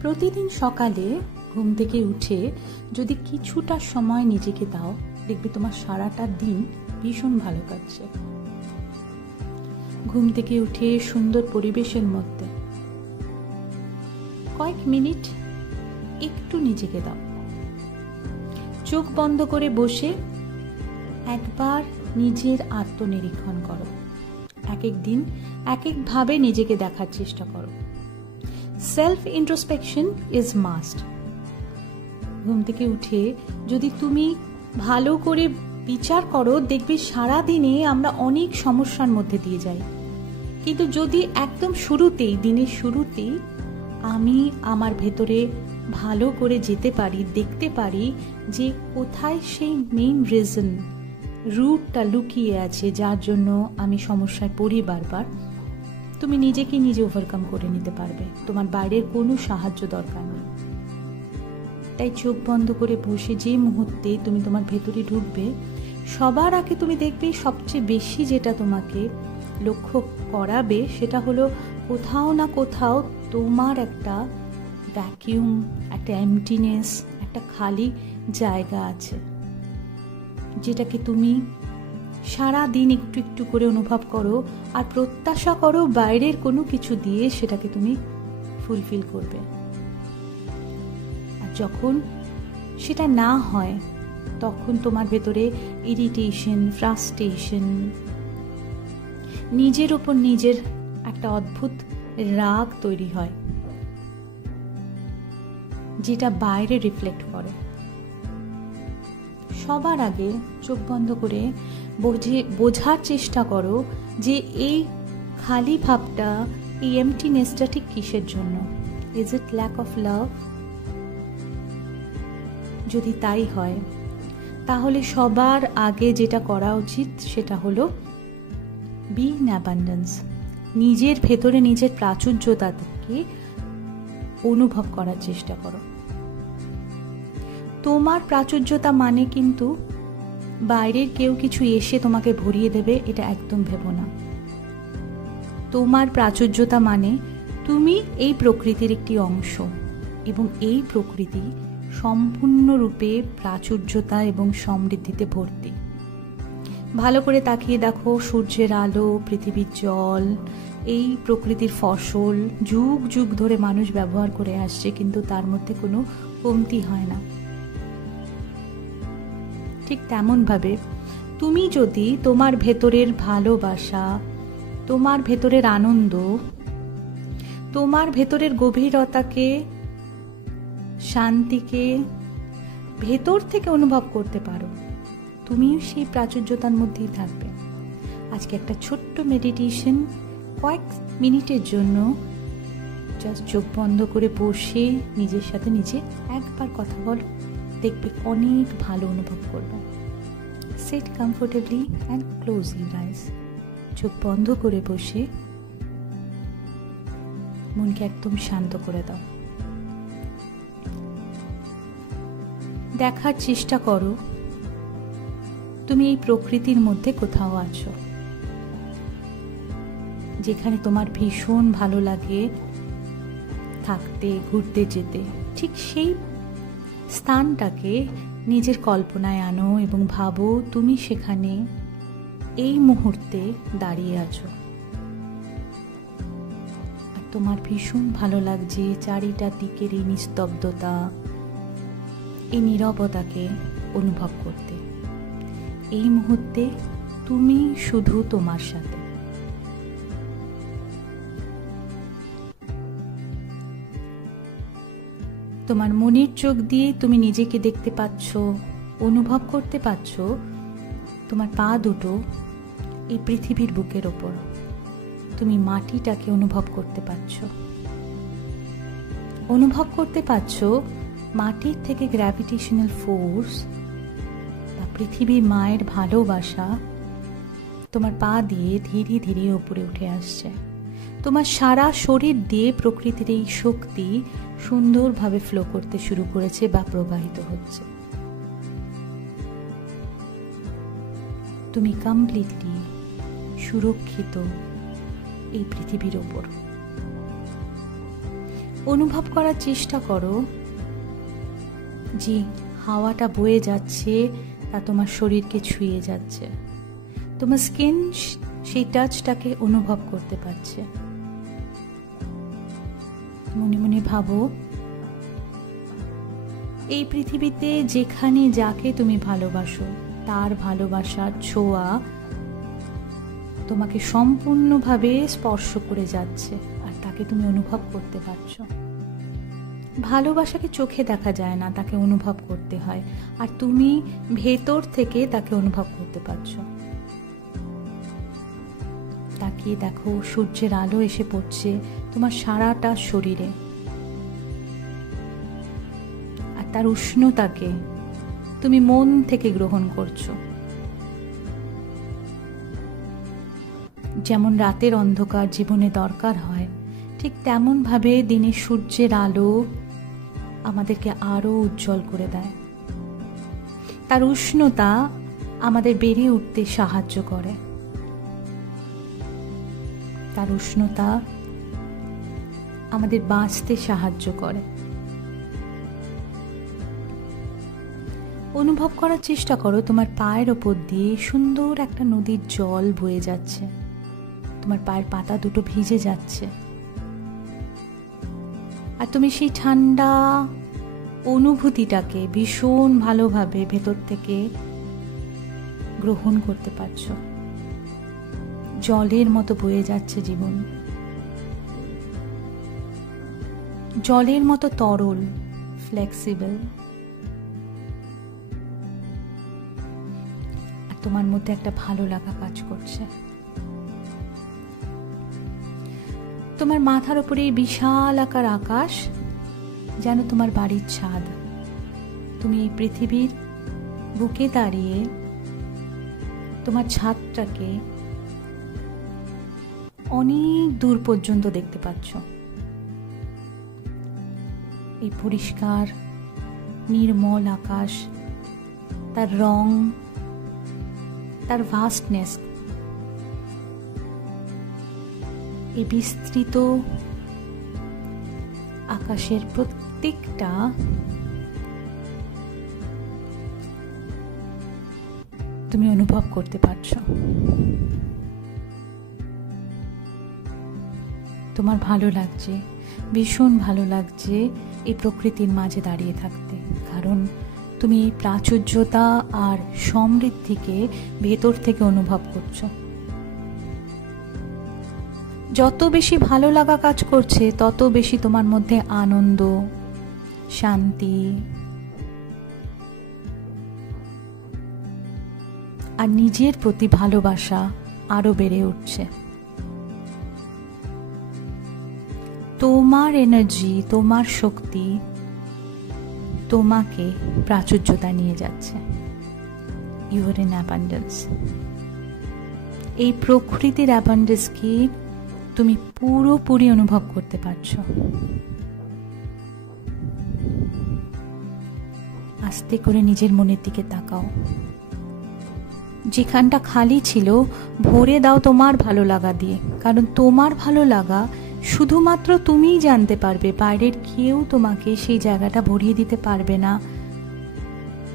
প্রতিদিন সকালে ঘুম থেকে উঠে যদি কিছুটা সময় নিজেকে দাও, দেখবে তোমার সারাটা দিন ভীষণ ভালো কাটছে। ঘুম থেকে উঠে সুন্দর পরিবেশের মধ্যে কয়েক মিনিট একটু নিজেকে দাও। চোখ বন্ধ করে বসে একবার নিজের আত্মনিরীক্ষণ করো। এক এক দিন এক একভাবে নিজেকে দেখার চেষ্টা করো। Self introspection is must. ঘুম থেকে উঠে যদি তুমি ভালো করে বিচার করো, দেখবে সারাদিনে আমরা অনেক সমস্যার মধ্যে দিয়ে যাই, কিন্তু যদি একদম শুরুতেই, দিনের শুরুতেই আমি আমার ভেতরে ভালো করে যেতে পারি, দেখতে পারি যে কোথায় সেই মেইন রিজন, রুটটা লুকিয়ে আছে যার জন্য আমি সমস্যায় পড়ি বারবার, তুমি নিজেকে নিজে ওভারকাম করে নিতে পারবে। তোমার বাইরের কোনো সাহায্য দরকার নেই। তাই চোখ বন্ধ করে বসে যে মুহূর্তে তুমি তোমার ভেতরে ঢুকবে, সবার আগে তুমি দেখবে সবচেয়ে বেশি যেটা তোমাকে লক্ষ্য করাবে সেটা হলো কোথাও না কোথাও তোমার একটা ভ্যাকিউম, একটা এমটিনেস, একটা খালি জায়গা আছে, যেটাকে তুমি সারা দিন একটু একটু করে অনুভব করো আর প্রত্যাশা করো বাইরের কোনো কিছু দিয়ে সেটাকে তুমি ফুলফিল করবে। আর যখন সেটা না হয় তখন তোমার ভেতরে ইরিটেশন, ফ্রাস্ট্রেশন, নিজের ওপর নিজের একটা অদ্ভুত রাগ তৈরি হয়, যেটা বাইরে রিফ্লেক্ট করে। সবার আগে চোখ বন্ধ করে বোঝার চেষ্টা করো যে এই খালি ভাবটা, এই এমটিনেসটা ঠিক কিসের জন্য। Is it lack of love? যদি তাই হয় তাহলে সবার আগে যেটা করা উচিত সেটা হলো বি ইন অ্যাবান্ডেন্স। নিজের ভেতরে নিজের প্রাচুর্যতাকে অনুভব করার চেষ্টা করো। তোমার প্রাচুর্যতা মানে কিন্তু বাইরের কেউ কিছু এসে তোমাকে ভরিয়ে দেবে, এটা একদম ভেবো না। তোমার প্রাচুর্যতা মানে তুমি এই প্রকৃতির একটি অংশ, এবং এই প্রকৃতি সম্পূর্ণরূপে প্রাচুর্যতা এবং সমৃদ্ধিতে ভর্তি। ভালো করে তাকিয়ে দেখো, সূর্যের আলো, পৃথিবীর জল, এই প্রকৃতির ফসল যুগ যুগ ধরে মানুষ ব্যবহার করে আসছে, কিন্তু তার মধ্যে কোনো কমতি হয় না। ঠিক তেমনভাবে তুমি যদি তোমার ভেতরের ভালোবাসা, তোমার ভেতরের আনন্দ, তোমার ভেতরের গভীরতাকে, শান্তিকে ভেতর থেকে অনুভব করতে পারো, তুমিও সেই প্রাচুর্যতার মধ্যেই থাকবে। আজকে একটা ছোট্ট মেডিটেশন, কয়েক মিনিটের জন্য জাস্ট চোখ বন্ধ করে বসে নিজের সাথে নিজে একবার কথা বলো, দেখবে অনেক ভালো অনুভব করবে। Sit comfortably and close your eyes. চোখ বন্ধ করে বসে মনকে একদম শান্ত করে দাও। দেখার চেষ্টা করো তুমি এই প্রকৃতির মধ্যে কোথাও আছো, যেখানে তোমার ভীষণ ভালো লাগে থাকতে, ঘুরতে যেতে। ঠিক সেই স্থানটাকে নিজের কল্পনায় আনো এবং ভাবো তুমি সেখানে এই মুহূর্তে দাঁড়িয়ে আছো, আর তোমার ভীষণ ভালো লাগছে চারিটা দিকের এই নিস্তব্ধতা, এই নীরবতাকে অনুভব করতে। এই মুহূর্তে তুমি শুধু তোমার সাথে। তোমার মনের চোখ দিয়ে তুমি নিজেকে দেখতে পাচ্ছ, অনুভব করতে পাচ্ছ তোমার পা দুটো এই পৃথিবীর বুকের ওপর। তুমি মাটিটাকে অনুভব করতে পাচ্ছ, অনুভব করতে পাচ্ছ মাটির থেকে গ্র্যাভিটেশনাল ফোর্স বা পৃথিবী মায়ের ভালোবাসা তোমার পা দিয়ে ধীরে ধীরে উপরে উঠে আসছে। তোমার সারা শরীর দিয়ে প্রকৃতির এই শক্তি সুন্দরভাবে ফ্লো করতে শুরু করেছে বা প্রবাহিত হচ্ছে। তুমি কমপ্লিটলি সুরক্ষিত এই পৃথিবীর ওপর। অনুভব করার চেষ্টা করো যে হাওয়াটা বয়ে যাচ্ছে, তা তোমার শরীরকে ছুঁয়ে যাচ্ছে। তোমার স্কিন সেই টাচটাকে অনুভব করতে পারছে। মনে মনে ভাবো, এই পৃথিবীতে যেখানে যাকে তুমি ভালোবাসো, তার ভালোবাসার ছোঁয়া তোমাকে সম্পূর্ণভাবে স্পর্শ করে যাচ্ছে, আর তাকে তুমি অনুভব করতে পারছো। ভালোবাসাকে চোখে দেখা যায় না, তাকে অনুভব করতে হয়, আর তুমি ভেতর থেকে তাকে অনুভব করতে পারছো। তাকিয়ে দেখো, সূর্যের আলো এসে পড়ছে তোমার সারাটা শরীরে, আর তার উষ্ণতাকে তুমি মন থেকে গ্রহণ করছো। যেমন রাতের অন্ধকার জীবনে দরকার হয়, ঠিক তেমন ভাবে দিনের সূর্যের আলো আমাদেরকে আরো উজ্জ্বল করে দেয়। তার উষ্ণতা আমাদের বেড়ে উঠতে সাহায্য করে। তার উষ্ণতা আমাদের বাঁচতে সাহায্য করে। অনুভব করার চেষ্টা করো, তোমার পায়ের ওপর দিয়ে সুন্দর একটা নদীর জল বয়ে যাচ্ছে, তোমার পায়ের পাতা দুটো ভিজে যাচ্ছে, আর তুমি সেই ঠান্ডা অনুভূতিটাকে ভীষণ ভালোভাবে ভেতর থেকে গ্রহণ করতে পারছো। জলের মতো বয়ে যাচ্ছে জীবন, জলের মতো তরল, ফ্লেক্সিবল। আর তোমার মধ্যে একটা ভালো লাগা কাজ করছে। তোমার মাথার উপরে বিশাল আকার আকাশ যেন তোমার বাড়ির ছাদ। তুমি এই পৃথিবীর বুকে দাঁড়িয়ে তোমার ছাদটাকে অনেক দূর পর্যন্ত দেখতে পাচ্ছ। এই পরিষ্কার নির্মল আকাশ, তার রং, তার ভাস্টনেস, এই বিস্তৃত আকাশের প্রত্যেকটা তুমি অনুভব করতে পারছো। তোমার ভালো লাগছে, ভীষণ ভালো লাগছে এই প্রকৃতির মাঝে দাঁড়িয়ে থাকতে, কারণ তুমি এই প্রাচুর্যতা আর সমৃদ্ধিকে ভেতর থেকে অনুভব করছো। যত বেশি ভালো লাগা কাজ করছে, তত বেশি তোমার মধ্যে আনন্দ, শান্তি আর নিজের প্রতি ভালোবাসা আরো বেড়ে উঠছে। তোমার এনার্জি, তোমার শক্তি তোমাকে প্রাচুর্যতা নিয়ে যাচ্ছে। You are in abundance. এই প্রকৃতির অ্যাবান্ডেন্সকে তুমি পুরোপুরি অনুভব করতে পারছো। আস্তে করে নিজের মনের দিকে তাকাও। যেখানটা খালি ছিল ভরে দাও তোমার ভালো লাগা দিয়ে, কারণ তোমার ভালো লাগা শুধুমাত্র তুমিই জানতে পারবে, বাইরের কেউ তোমাকে সেই জায়গাটা ভরিয়ে দিতে পারবে না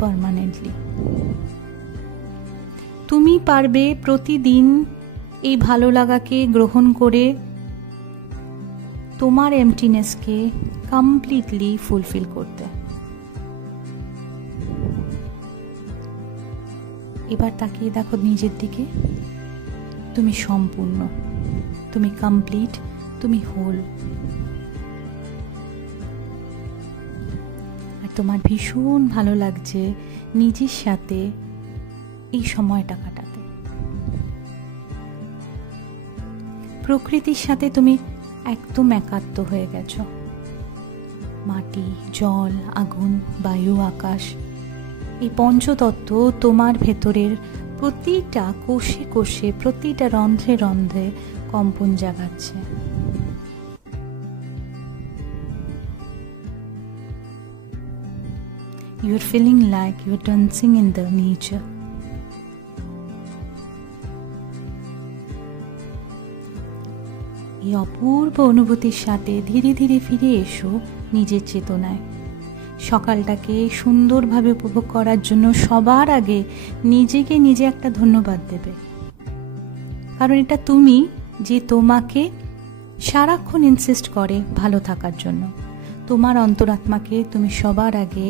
পার্মানেন্টলি। তুমি পারবে প্রতিদিন এই ভালো লাগাকে গ্রহণ করে তোমার এমটিনেসকে কমপ্লিটলি ফুলফিল করতে। এবার তাকিয়ে দেখো নিজের দিকে। তুমি সম্পূর্ণ, তুমি কমপ্লিট, তুমি হোল। আর তোমার ভীষণ ভালো লাগছে নিজের সাথে এই সময়টা কাটাতে। প্রকৃতির সাথে তুমি একদম একাত্ম হয়ে গেছো। মাটি, জল, আগুন, বায়ু, আকাশ, এই পঞ্চতত্ত্ব তোমার ভেতরের প্রতিটা কোষে কোষে, প্রতিটা রন্ধ্রে রন্ধ্রে কম্পন জাগাচ্ছে। You are feeling like you are dancing in the nature. এই অপূর্ব অনুভূতির সাথে ধীরে ধীরে ফিরে এসো নিজের চেতনায়। সকালটাকে সুন্দরভাবে উপভোগ করার জন্য সবার আগে নিজেকে নিজে একটা ধন্যবাদ দেবে, কারণ এটা তুমি যে তোমাকে সারাক্ষণ ইনসিস্ট করে ভালো থাকার জন্য। তোমার অন্তরাত্মাকে তুমি সবার আগে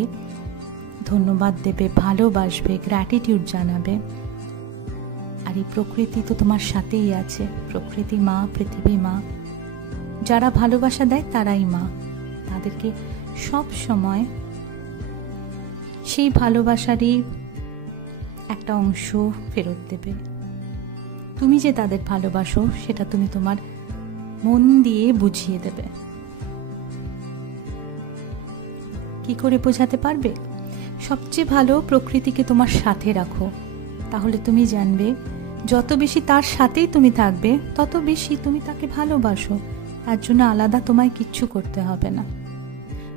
ধন্যবাদ দেবে, ভালোবাসবে, গ্র্যাটিটিউড জানাবে। আর এই প্রকৃতি তো তোমার সাথেই আছে, প্রকৃতি মা, পৃথিবী মা। যারা ভালোবাসা দেয় তারাই মা, তাদেরকে সব সময় সেই ভালোবাসারই একটা অংশ ফেরত দেবে। তুমি যে তাদের ভালোবাসো সেটা তুমি তোমার মন দিয়ে বুঝিয়ে দেবে। কি করে বোঝাতে পারবে? সবচেয়ে ভালো প্রকৃতিকে তোমার সাথে রাখো, তাহলে তুমি জানবে যত বেশি তার সাথেই তুমি থাকবে তত বেশি তুমি তাকে ভালোবাসো। তার জন্য আলাদা তোমায় কিচ্ছু করতে হবে না।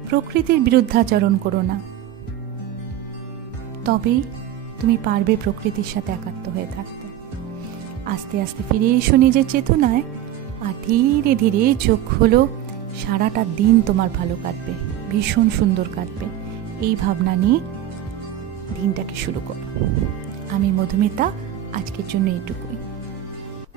প্রকৃতির বিরুদ্ধাচরণ করো না, তবেই তুমি পারবে প্রকৃতির সাথে একাত্ম হয়ে থাকতে। আস্তে আস্তে ফিরে এসো নিজের চেতনায়, আর ধীরে ধীরে চোখ খোলো। সারাটা দিন তোমার ভালো কাটবে, ভীষণ সুন্দর কাটবে। এই ভাবনা নিয়ে দিনটাকে শুরু করো। আমি মধুমিতা, আজকের জন্য এইটুকুই।